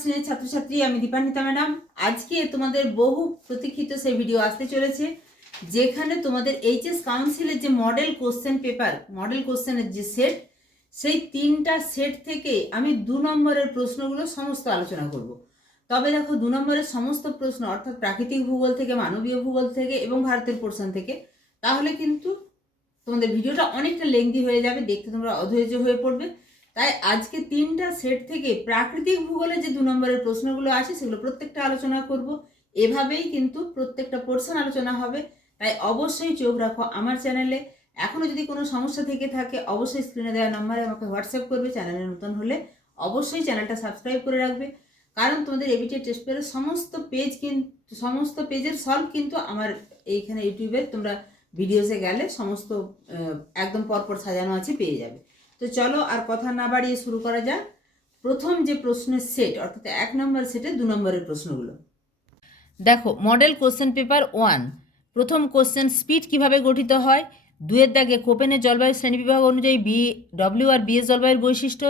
শ্রেণীর ছাত্রছাত্রী, আমি দীপান্বিতা ম্যাডাম। আজকে তোমাদের বহু প্রতীক্ষিত সেই ভিডিও আসতে চলেছে, যেখানে তোমাদের এইচএস কাউন্সিলের যে মডেল কোশ্চেন পেপার, মডেল কোশ্চেনের যে সেট, সেই 3টা সেট থেকে আমি 2 নম্বরের প্রশ্নগুলো সমস্ত আলোচনা করব। তবে দেখো, 2 নম্বরের সমস্ত প্রশ্ন অর্থাৎ প্রাকৃতিক ভূগোল থেকে, মানবীয় ভূগোল থেকে এবং ভারতের পোর্শন থেকে, তাহলে কিন্তু তোমাদের ভিডিওটা অনেকটা লেংদি হয়ে যাবে, দেখতে তোমরা অধৈর্য হয়ে পড়বে। তাই আজকে 3টা সেট থেকে প্রাকৃতিক ভূগোলে যে 2 নম্বরের প্রশ্নগুলো আছে সেগুলো প্রত্যেকটা আলোচনা করব। এভাবেই কিন্তু প্রত্যেকটা পোর্শন আলোচনা হবে। তাই অবশ্যই চোখ রাখো আমার চ্যানেলে। এখনো যদি কোনো সমস্যা থেকে থাকে অবশ্যই স্ক্রিনে দেওয়া নাম্বারে আমাকে হোয়াটসঅ্যাপ করবে। চ্যানেলে নতুন হলে অবশ্যই চ্যানেলটা সাবস্ক্রাইব করে রাখবে, কারণ তোমাদের এবিটি টেস্ট পেপারের সমস্ত পেজের সলভ কিন্তু আমার এইখানে ইউটিউবে তোমরা ভিডিওসে গেলে সমস্ত একদম পরপর সাজানো আছে, পেয়ে যাবে। তো চলো আর কথা না বাড়িয়ে শুরু করা যাক। প্রথম যে প্রশ্নের সেট অর্থাৎ 1 নম্বর সেটে 2 নম্বরের প্রশ্নগুলো দেখো। মডেল কোশ্চেন পেপার 1, প্রথম কোশ্চেন, স্পিড কিভাবে গঠিত হয়। 2-এর দাগে কোপেনের জলবায়ু শ্রেণীবিভাগ অনুযায়ী ডব্লিউ আর বিএস জলবায়ুর বৈশিষ্ট্য।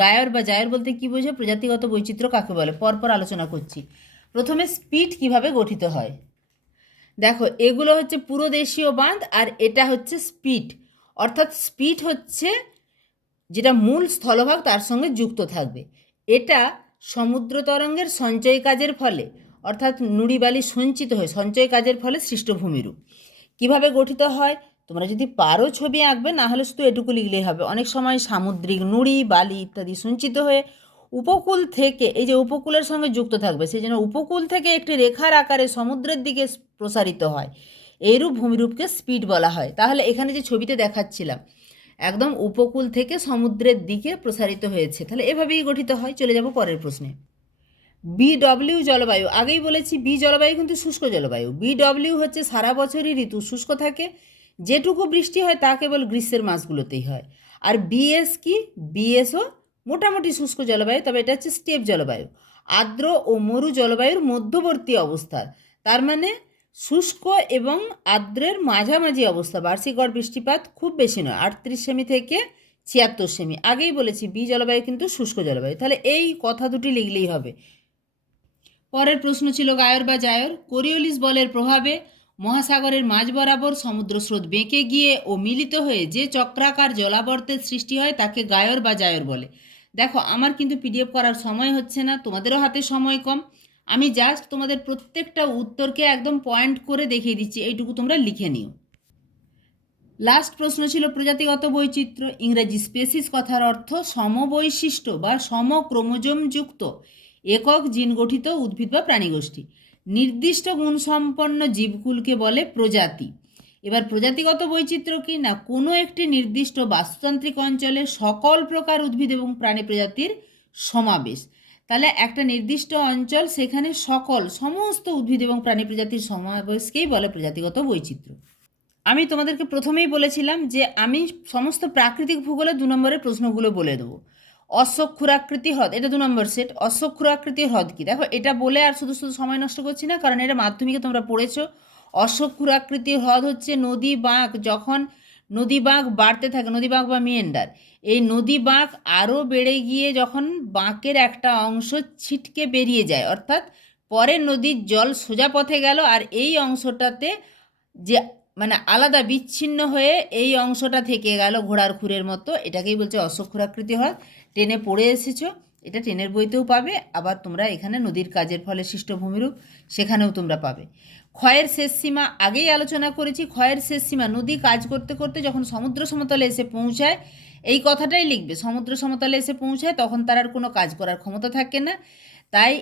গায়র বা জায়র বলতে কি বোঝে, প্রজাতিগত বৈচিত্র্য কাকে বলে। পরপর আলোচনা করছি। প্রথমে স্পিড কিভাবে গঠিত হয়। দেখো, এগুলো হচ্ছে পুরো দেশীয় বাঁধ আর এটা হচ্ছে স্পিড। অর্থাৎ স্পিড হচ্ছে যেটা মূল স্থলভাগ তার সঙ্গে যুক্ত থাকবে। এটা সমুদ্র তরঙ্গের সঞ্চয় কাজের ফলে, অর্থাৎ নুড়ি বালি সঞ্চিত হয়ে সঞ্চয় কাজের ফলে সৃষ্ট ভূমিরূপ। কিভাবে গঠিত হয়, তোমরা যদি পারো ছবি আঁকবে, না হলে শুধু এটুকু লিখলেই হবে। অনেক সময় সামুদ্রিক নুড়ি বালি ইত্যাদি সঞ্চিত হয়ে উপকূল থেকে, এই যে উপকূলের সঙ্গে যুক্ত থাকবে, সেই জন্য উপকূল থেকে একটি রেখার আকারে সমুদ্রের দিকে প্রসারিত হয়। এইরূপ ভূমিরূপকে স্পিড বলা হয়। তাহলে এখানে যে ছবিতে দেখাচ্ছিলাম, একদম উপকূল থেকে সমুদ্রের দিকে প্রসারিত হয়েছে, তাহলে এভাবেই গঠিত হয়। চলে যাব পরের প্রশ্নে। বিডব্লিউ জলবায়ু, আগেই বলেছি বি জলবায়ু কিন্তু শুষ্ক জলবায়ু। বিডব্লিউ হচ্ছে সারা বছরই ঋতু শুষ্ক থাকে, যেটুকু বৃষ্টি হয় তা কেবল গ্রীষ্মের মাসগুলোতেই হয়। আর বিএস কি, বিএসও মোটামুটি শুষ্ক জলবায়ু, তবে এটা হচ্ছে স্টেপ জলবায়ু, আর্দ্র ও মরু জলবায়ুর মধ্যবর্তী অবস্থার। তার মানে শুষ্ক এবং আর্দ্রের মাঝামাঝি অবস্থা। বার্ষিক গড় বৃষ্টিপাত খুব বেশি নয়, 38 সেমি থেকে 76 সেমি। আগেই বলেছি বি জলবায়ু কিন্তু শুষ্ক জলবায়ু। তাহলে এই কথা দুটি লিখলেই হবে। পরের প্রশ্ন ছিল গায়র বা জায়র। কোরিওলিস বলের প্রভাবে মহাসাগরের মাঝ বরাবর সমুদ্র স্রোত বেঁকে গিয়ে ও মিলিত হয়ে যে চক্রাকার জলাবর্তের সৃষ্টি হয় তাকে গায়র বা জায়র বলে। দেখো, আমার কিন্তু পিডিএফ করার সময় হচ্ছে না, তোমাদেরও হাতে সময় কম। আমি জাস্ট তোমাদের প্রত্যেকটা উত্তরকে একদম পয়েন্ট করে দেখিয়ে দিচ্ছি, এইটুকু তোমরা লিখে নিও। লাস্ট প্রশ্ন ছিল প্রজাতিগত বৈচিত্র্য। ইংরেজি স্পেসিস কথার অর্থ সমবৈশিষ্ট্য বা সমক্রোমোজোমযুক্ত একক জিন গঠিত উদ্ভিদ বা প্রাণীগোষ্ঠী। নির্দিষ্ট গুণসম্পন্ন জীবকুলকে বলে প্রজাতি। এবার প্রজাতিগত বৈচিত্র্য কি না, কোনো একটি নির্দিষ্ট বাস্তুতান্ত্রিক অঞ্চলে সকল প্রকার উদ্ভিদ এবং প্রাণী প্রজাতির সমাবেশ। তাহলে একটা নির্দিষ্ট অঞ্চল, সেখানে সমস্ত উদ্ভিদ এবং প্রাণী প্রজাতির সমাবেশকেই বলে প্রজাতিগত বৈচিত্র্য। আমি তোমাদেরকে প্রথমেই বলেছিলাম যে আমি সমস্ত প্রাকৃতিক ভূগোলে 2 নম্বরের প্রশ্নগুলো বলে দেবো। অশ্বক্ষুরাকৃতি হ্রদ, এটা 2 নম্বর সেট। অশ্বক্ষুরাকৃতি হ্রদ কি, দেখো এটা বলে আর শুধু শুধু সময় নষ্ট করছি না, কারণ এটা মাধ্যমিকে তোমরা পড়েছো। অশ্বক্ষুরাকৃতি হ্রদ হচ্ছে নদী বাঁক, যখন নদী বাঁক বাড়তে থাকে, নদী বাঁক বা মিয়েন্ডার, এই নদী বাঁক আরও বেড়ে গিয়ে যখন বাঁকের একটা অংশ ছিটকে বেরিয়ে যায়, অর্থাৎ পরে নদীর জল সোজা পথে গেল আর এই অংশটাতে যে মানে আলাদা বিচ্ছিন্ন হয়ে এই অংশটা থেকে গেল ঘোড়ার খুরের মতো, এটাকেই বলছে অশ্বক্ষুরাকৃতি হ্রদ। টেনে পড়ে এসেছো, এটা টেনের বইতেও পাবে, আবার তোমরা এখানে নদীর কাজের ফলে সৃষ্ট ভূমিরূপ সেখানেও তোমরা পাবে। ক্ষয়ের শেষ সীমা, আগেই আলোচনা করেছি। ক্ষয়ের শেষ সীমা, নদী কাজ করতে করতে যখন সমুদ্র সমতলে এসে পৌঁছায়, এই কথাটাই লিখবে, সমুদ্র সমতলে এসে পৌঁছায় তখন তার আর কোনো কাজ করার ক্ষমতা থাকে না। তাই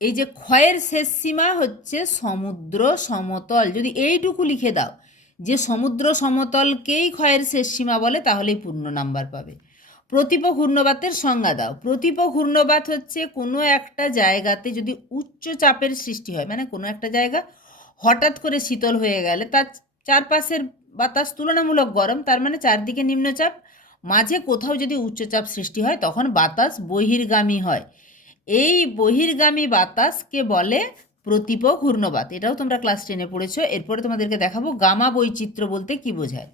এই যে ক্ষয়ের শেষ সীমা হচ্ছে সমুদ্র সমতল। যদি এইটুকু লিখে দাও যে সমুদ্র সমতলকেই ক্ষয়ের শেষ সীমা বলে, তাহলেই পূর্ণ নাম্বার পাবে। প্রতীপ ঘূর্ণবাতের সংজ্ঞা দাও। প্রতীপ ঘূর্ণবাত হচ্ছে কোনো একটা জায়গাতে যদি উচ্চ চাপের সৃষ্টি হয়, মানে কোনো একটা জায়গা হঠাৎ করে শীতল হয়ে গেলে তার চারপাশের বাতাস তুলনামূলক গরম, তার মানে চারদিকে নিম্নচাপ, মাঝে কোথাও যদি উচ্চচাপ সৃষ্টি হয় তখন বাতাস বহির্গামী হয়। এই বহির্গামী বাতাসকে বলে প্রতীপ ঘূর্ণবাত। এটাও তোমরা ক্লাস 10-এ পড়েছো। এরপরে তোমাদেরকে দেখাবো গামা বৈচিত্র্য বলতে কি বোঝায়।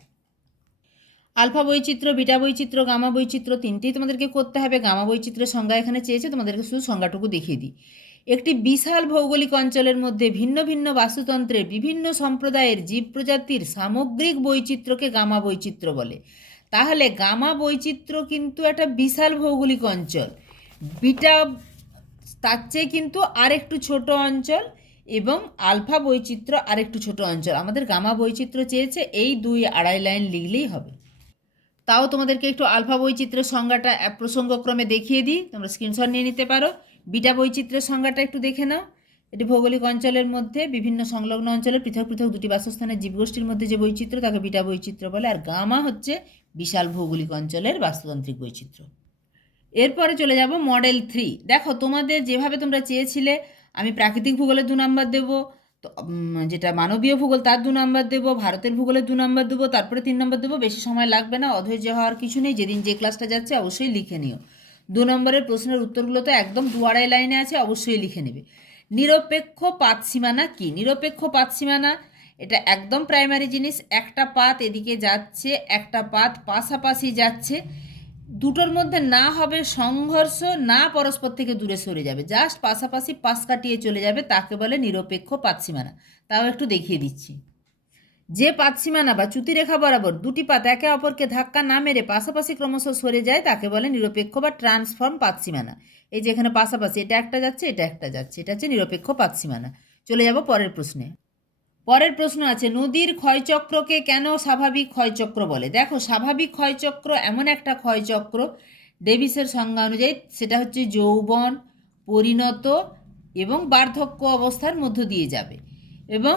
আলফা বৈচিত্র্য, বিটা বৈচিত্র্য, গামা বৈচিত্র্য তিনটেই তোমাদেরকে করতে হবে। গামা বৈচিত্র্যের সংজ্ঞা এখানে চেয়েছে, তোমাদেরকে শুধু সংজ্ঞাটুকু দেখিয়ে দিই। একটি বিশাল ভৌগোলিক অঞ্চলের মধ্যে ভিন্ন ভিন্ন বাস্তুতন্ত্রের বিভিন্ন সম্প্রদায়ের জীব প্রজাতির সামগ্রিক বৈচিত্র্যকে গামা বৈচিত্র্য বলে। তাহলে গামা বৈচিত্র্য কিন্তু একটা বিশাল ভৌগোলিক অঞ্চল, বিটা তার চেয়ে কিন্তু আরেকটু ছোট অঞ্চল, এবং আলফা বৈচিত্র্য আরেকটু ছোট অঞ্চল। আমাদের গামা বৈচিত্র্য চেয়েছে, এই 2-2.5 লাইন লিখলেই হবে। তাও তোমাদেরকে একটু আলফা বৈচিত্র্যের সংজ্ঞাটা প্রসঙ্গক্রমে দেখিয়ে দিই, তোমরা স্ক্রিনশট নিয়ে নিতে পারো। বিটা বৈচিত্র্যের সংজ্ঞাটা একটু দেখে নাও। এটি ভৌগোলিক অঞ্চলের মধ্যে বিভিন্ন সংলগ্ন অঞ্চলের পৃথক পৃথক দুটি বাসস্থানের জীবগোষ্ঠীর মধ্যে যে বৈচিত্র্য তাকে বিটা বৈচিত্র্য বলে। আর গামা হচ্ছে বিশাল ভৌগোলিক অঞ্চলের বাস্তুতান্ত্রিক বৈচিত্র্য। এরপরে চলে যাব মডেল 3। দেখো তোমাদের যেভাবে তোমরা চেয়েছিলে, আমি প্রাকৃতিক ভূগোলে 2 নাম্বার দেবো, তো যেটা মানবীয় ভূগোল তার 2 নাম্বার দেবো, ভারতের ভূগোলে 2 নাম্বার দেবো, তারপরে 3 নাম্বার দেবো। বেশি সময় লাগবে না, অধৈর্য হওয়ার কিছু নেই। যেদিন যে ক্লাসটা যাচ্ছে অবশ্যই লিখে নিও। 2 নম্বরের প্রশ্নের উত্তরগুলো তো একদম 2-2.5 লাইনে আছে, অবশ্যই লিখে নেবে। নিরপেক্ষ পাতসীমানা কি? নিরপেক্ষ পাতসীমানা এটা একদম প্রাইমারি জিনিস। একটা পাত এদিকে যাচ্ছে, একটা পাত পাশাপাশি যাচ্ছে, দুটোর মধ্যে না হবে সংঘর্ষ, না পরস্পর থেকে দূরে সরে যাবে, জাস্ট পাশাপাশি পাশ কাটিয়ে চলে যাবে, তাকে বলে নিরপেক্ষ পাতসীমানা। তাও একটু দেখিয়ে দিচ্ছি। যে পাতসীমানা বা চ্যুতিরেখা বরাবর দুটি পাত একে অপরকে ধাক্কা না মেরে পাশাপাশি ক্রমশ সরে যায় তাকে বলে নিরপেক্ষ বা ট্রান্সফর্ম পাতসীমানা। এই যে এখানে পাশাপাশি এটা একটা যাচ্ছে, এটা একটা যাচ্ছে, এটা হচ্ছে নিরপেক্ষ পাতসীমানা। চলে যাব পরের প্রশ্নে। পরের প্রশ্ন আছে, নদীর ক্ষয়চক্রকে কেন স্বাভাবিক ক্ষয়চক্র বলে? দেখো, স্বাভাবিক ক্ষয়চক্র এমন একটা ক্ষয়চক্র, ডেভিসের সংজ্ঞা অনুযায়ী সেটা হচ্ছে যৌবন, পরিণত এবং বার্ধক্য অবস্থার মধ্য দিয়ে যাবে। এবং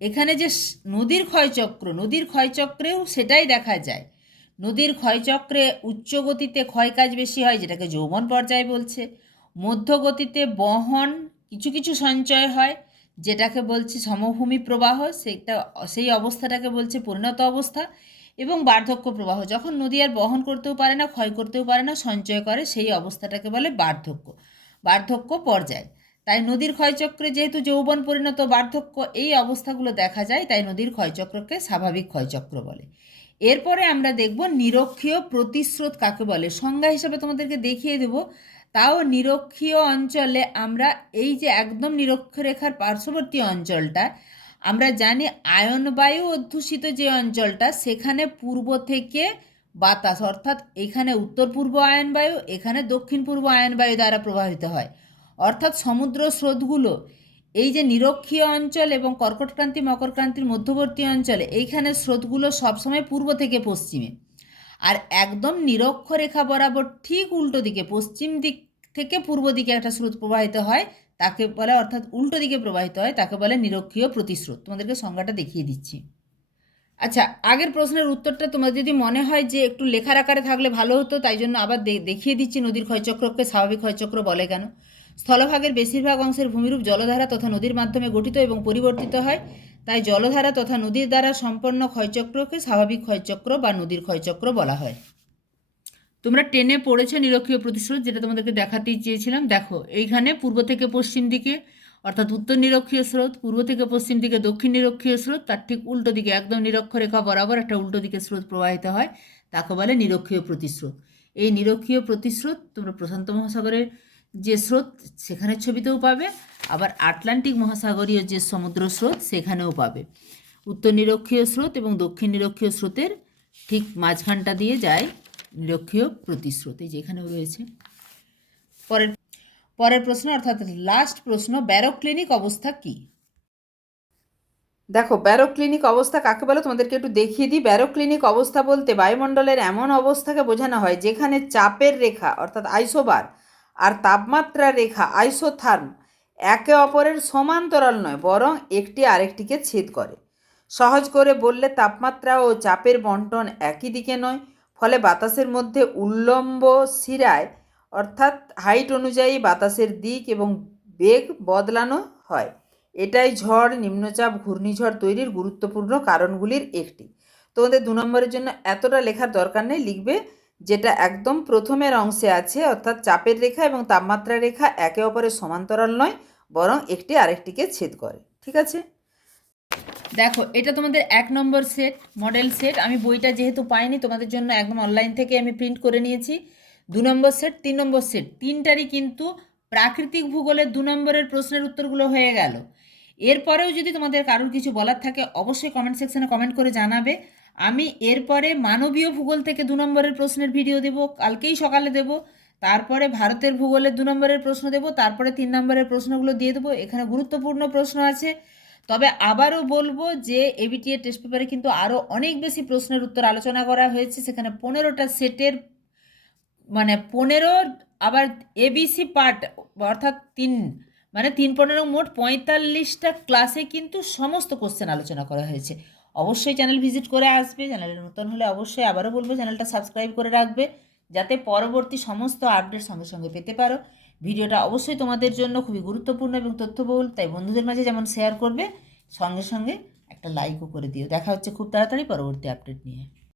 এখানে যে নদীর ক্ষয়চক্র, নদীর ক্ষয়চক্রেও সেটাই দেখা যায়। নদীর ক্ষয়চক্রে উচ্চ গতিতে ক্ষয়কাজ বেশি হয়, যেটাকে যৌবন পর্যায় বলছে। মধ্য গতিতে বহন কিছু কিছু সঞ্চয় হয়, যেটাকে বলছে সমভূমি প্রবাহ, সেই অবস্থাটাকে বলছে পরিণত অবস্থা। এবং বার্ধক্য প্রবাহ, যখন নদী আর বহন করতেও পারে না, ক্ষয় করতেও পারে না, সঞ্চয় করে, সেই অবস্থাটাকে বলে বার্ধক্য পর্যায়। তাই নদীর ক্ষয়চক্রে যেহেতু যৌবন, পরিণত, বার্ধক্য এই অবস্থাগুলো দেখা যায়, তাই নদীর ক্ষয়চক্রকে স্বাভাবিক ক্ষয়চক্র বলে। এরপরে আমরা দেখব নিরক্ষীয় প্রতিস্রোত কাকে বলে। সংজ্ঞা হিসাবে তোমাদেরকে দেখিয়ে দেব। তাও নিরক্ষীয় অঞ্চলে আমরা এই যে একদম নিরক্ষরেখার পার্শ্ববর্তী অঞ্চলটা, আমরা জানি আয়নবায়ু অধ্যুষিত যে অঞ্চলটা, সেখানে পূর্ব থেকে বাতাস, অর্থাৎ এখানে উত্তর পূর্ব আয়নবায়ু, এখানে দক্ষিণ পূর্ব আয়নবায়ু দ্বারা প্রবাহিত হয়। অর্থাৎ সমুদ্র স্রোতগুলো এই যে নিরক্ষীয় অঞ্চল এবং কর্কটক্রান্তি মকরক্রান্তির মধ্যবর্তী অঞ্চলে, এইখানে স্রোতগুলো সবসময় পূর্ব থেকে পশ্চিমে। আর একদম নিরক্ষরেখা বরাবর ঠিক উল্টো দিকে, পশ্চিম দিক থেকে পূর্ব দিকে একটা স্রোত প্রবাহিত হয়, তাকে বলে, অর্থাৎ উল্টো দিকে প্রবাহিত হয়, তাকে বলে নিরক্ষীয় প্রতিস্রোত। তোমাদেরকে সংজ্ঞাটা দেখিয়ে দিচ্ছি। আচ্ছা, আগের প্রশ্নের উত্তরটা তোমার যদি মনে হয় যে একটু লেখার আকারে থাকলে ভালো হতো, তাই জন্য আবার দেখিয়ে দিচ্ছি নদীর ক্ষয়চক্রকে স্বাভাবিক ক্ষয়চক্র বলে কেন। স্থলভাগের বেশিরভাগ অংশের ভূমিরূপ জলধারা তথা নদীর মাধ্যমে গঠিত এবং পরিবর্তিত হয়, তাই জলধারা তথা নদীর দ্বারা সম্পন্ন ক্ষয়চক্রকে স্বাভাবিক ক্ষয়চক্র বা নদীর ক্ষয়চক্র বলা হয়। তোমরা টেনে পড়েছো নিরক্ষীয় প্রতিস্রোত, যেটা তোমাদেরকে দেখাতেই চেয়েছিলাম। দেখো, এইখানে পূর্ব থেকে পশ্চিম দিকে, অর্থাৎ উত্তর নিরক্ষীয় স্রোত, পূর্ব থেকে পশ্চিম দিকে দক্ষিণ নিরক্ষীয় স্রোত, তার ঠিক উল্টো দিকে একদম নিরক্ষরেখা বরাবর একটা উল্টো দিকে স্রোত প্রবাহিত হয়, তাকে বলে নিরক্ষীয় প্রতিস্রোত। এই নিরক্ষীয় প্রতিস্রোত তোমরা প্রশান্ত মহাসাগরের যে স্রোত সেখানের ছবিতেও পাবে, আবার আটলান্টিক মহাসাগরীয় যে সমুদ্র স্রোত সেখানেও পাবে। উত্তর নিরক্ষীয় স্রোত এবং দক্ষিণ নিরক্ষীয় স্রোতের ঠিক মাঝখানটা দিয়ে যায় নিরক্ষীয় প্রতিস্রোত, যেখানেও রয়েছে। পরের প্রশ্ন, অর্থাৎ লাস্ট প্রশ্ন, ব্যারোক্লিনিক অবস্থা কি? দেখো, ব্যারোক্লিনিক অবস্থা কাকে বলে তোমাদেরকে একটু দেখিয়ে দিই। ব্যারোক্লিনিক অবস্থা বলতে বায়ুমণ্ডলের এমন অবস্থাকে বোঝানো হয় যেখানে চাপের রেখা অর্থাৎ আইসোবার আর তাপমাত্রার রেখা আইসোথার্ম একে অপরের সমান্তরাল নয়, বরং একটি আরেকটিকে ছেদ করে। সহজ করে বললে, তাপমাত্রা ও চাপের বণ্টন একই দিকে নয়, ফলে বাতাসের মধ্যে উল্লম্ব শিরায় অর্থাৎ হাইট অনুযায়ী বাতাসের দিক এবং বেগ বদলানো হয়। এটাই ঝড়, নিম্নচাপ, ঘূর্ণিঝড় তৈরির গুরুত্বপূর্ণ কারণগুলির একটি। তোমাদের 2 নম্বরের জন্য এতটা লেখার দরকার নেই, লিখবে যেটা একদম প্রথমের অংশে আছে, অর্থাৎ চাপের রেখা এবং তাপমাত্রা রেখা একে অপরের সমান্তরাল নয়, বরং একটি আরেকটিকে ছেদ করে। ঠিক আছে। দেখো এটা তোমাদের 1 নম্বর সেট, মডেল সেট। আমি বইটা যেহেতু পাইনি তোমাদের জন্য একদম অনলাইন থেকে আমি প্রিন্ট করে নিয়েছি। 2 নম্বর সেট, 3 নম্বর সেট, তিনটারই কিন্তু প্রাকৃতিক ভূগোলের 2 নম্বরের প্রশ্নের উত্তরগুলো হয়ে গেল। এরপরেও যদি তোমাদের কারোর কিছু বলার থাকে অবশ্যই কমেন্ট সেকশনে কমেন্ট করে জানাবে। আমি এরপরে মানবীয় ভূগোল থেকে 2 নম্বরের প্রশ্নের ভিডিও দেব, কালকেই সকালে দেব। তারপরে ভারতের ভূগোলের 2 নম্বরের প্রশ্ন দেব, তারপরে 3 নম্বরের প্রশ্নগুলো দিয়ে দেবো। এখানে গুরুত্বপূর্ণ প্রশ্ন আছে। তবে আবারও বলবো যে এবিটিএ টেস্ট পেপারে কিন্তু আরও অনেক বেশি প্রশ্নের উত্তর আলোচনা করা হয়েছে। সেখানে 15টা সেটের মানে 15, আবার এবিসি পার্ট অর্থাৎ 3 মানে 3-15 মোট 45টা ক্লাসে কিন্তু সমস্ত কোশ্চেন আলোচনা করা হয়েছে। অবশ্যই চ্যানেল ভিজিট করে আসবে। চ্যানেলের নতুন হলে অবশ্যই আবারও বলবো চ্যানেলটা সাবস্ক্রাইব করে রাখবে, যাতে পরবর্তী সমস্ত আপডেট সঙ্গে সঙ্গে পেতে পারো। ভিডিওটা অবশ্যই তোমাদের জন্য খুবই গুরুত্বপূর্ণ এবং তথ্যবহুল, তাই বন্ধুদের মাঝে যেমন শেয়ার করবে, সঙ্গে সঙ্গে একটা লাইকও করে দিও। দেখা হচ্ছে খুব তাড়াতাড়ি পরবর্তী আপডেট নিয়ে।